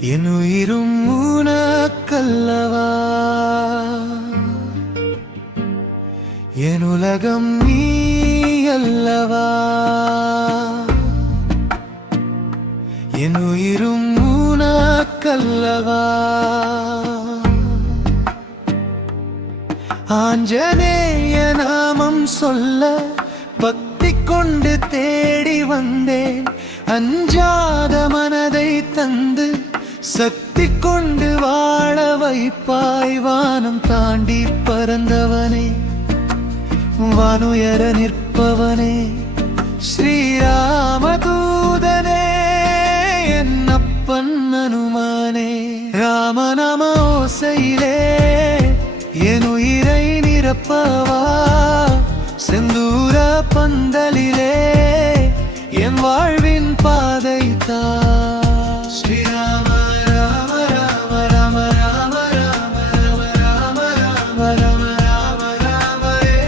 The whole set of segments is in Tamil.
என் உயிரும் உனக்கல்லவா, என் உலகம் நீ அல்லவா, என் உயிரும் உனக்கல்லவா. ஆஞ்சநேய நாமம் சொல்ல பக்தி கொண்டு தேடி வந்தேன். அஞ்சாத மனதை தந்து சக்தி கொண்டு வாழ வைப்பாய். வானம் தாண்டி பறந்தவனே, வானுயர நிற்பவனே, ஸ்ரீராம தூதனே, என் அப்பன் அனுமானே. ராமநாம ஓசையிலே என் உயிரை நிரப்பவா, செந்தூர பந்தலிலே என் வாழ்வின் பாதை தா. ஸ்ரீராம ராம ராம ராம ராம ராம ராம ராம ராம ராம ராம ரே.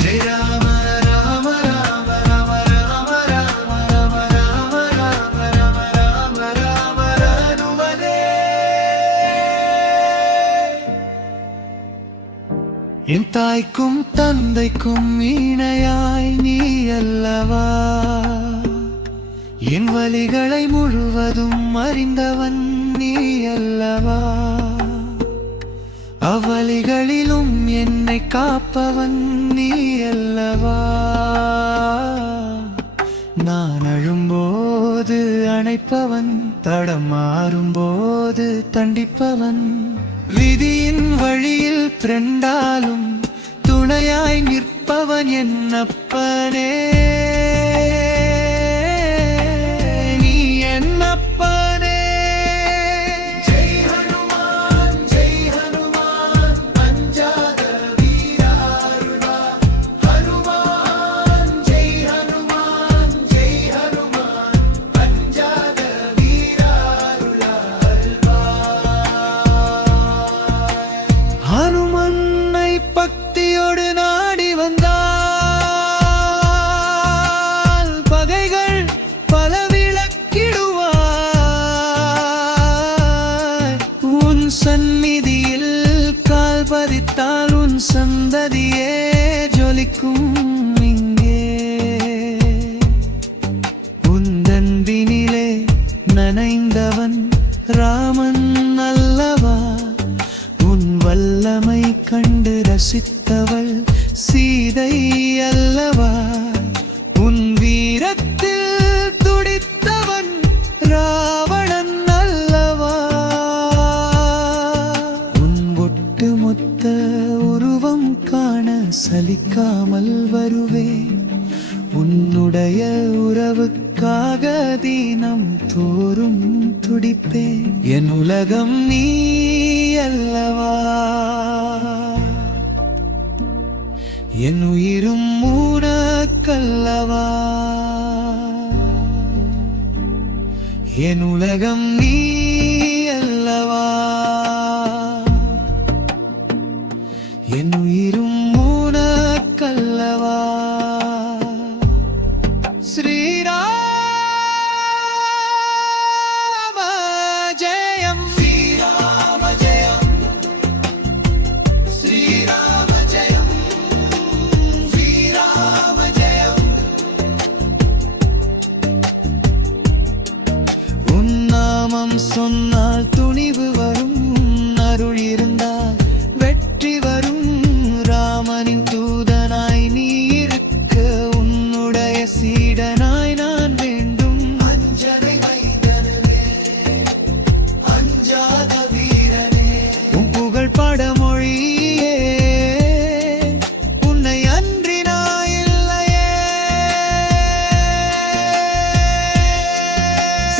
ஜெய ராம ராம ராம ராம ராம ராம ராம ராம ராம ராம ராம ராம ரானுவனே. என் தாய்க்கும் தந்தைக்கும் இணையாய் நீ அல்லவா, என் வலிகளை முழுவதும் அறிந்தவன் நீ அல்லவா, அவ்வலிகளிலும் என்னை காப்பவன் நீ அல்லவா. நான் அழும்போது அணைப்பவன், தடம் மாறும்போது தண்டிப்பவன், விதியின் வழியில் பிரண்டாலும் துணையாய் நிற்பவன் என் அப்பனே. நீ என் அப்பனே. ஜெய் ஹனுமான் ஜெய் ஹனுமான் அஞ்சாத வீரா அருள்வா. ஹனுமான் ஜெய் ஹனுமான் ஜெய் ஹனுமான் அஞ்சாத வீரா அருள்வா. ஹனுமன்னை பக்தியோடு நாடி வந்தால் பகைகள் பல விளக்கிடுவாய். உன் சந்நிதியில் கால் பதித்தால் உன் சந்ததியே ஜொலிக்கும் இங்கே. உந்தன்பினிலே நனைந்தவன் ராமன் அல்லவா, உன் வல்லமை கண்டு ரசித்தவள் சீதை அல்லவா, உன் வீரத்தில் துடித்தவன் ராவணன் அல்லவா. உன் ஒட்டுமொத்த உருவம் காண சலிக்காமல் வருவேன். உன்னுடைய உறவுக்காக தினம் தோறும் துடிப்பேன். என் உலகம் நீ அல்லவா, என் உயிரும் உனக்கல்லவா, என் உலகம் நீ அல்லவா, என் உயிரும் உனக்கல்லவா. ஸ்ரீராம ஜெயம் ஸ்ரீராம ஜெயம் ஸ்ரீராம ஜெயம் ஸ்ரீராம ஜெயம். உன் நாமம் சொன்னால் துணிவு வரும், அருள் இருந்தால் வெற்றி வரும். ராமனின் தூதனாய் நீ இருக்க, உன்னுடைய சீடனாய் நான் வேண்டும். அஞ்சனை மைந்தனே, அஞ்சாத வீரனே, உன் புகழ் படமொழியே, உன்னை அன்றி நான் இல்லையே.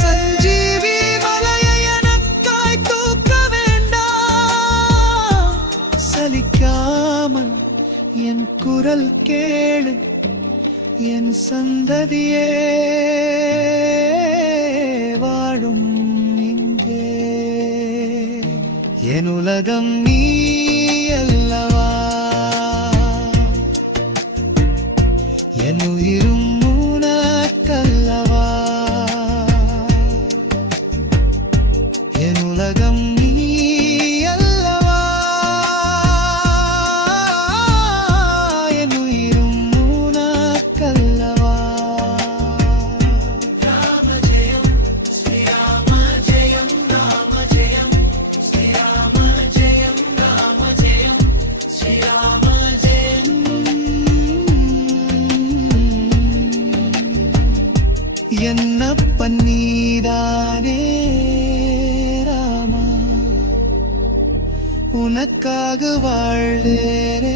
சஞ்சீவி மலையை எனக்காய் தூக்க வேண்டாம், சலிக்காமல் என் குரல் கேளு. என் சந்ததியே வாழும் இங்கே. என் உலகம் நீ அல்லவா, என் உயிரும் உனக்கல்லவா. அப்பன் நீதானே ராமா, உனக்காக வாழ்கிறேன்.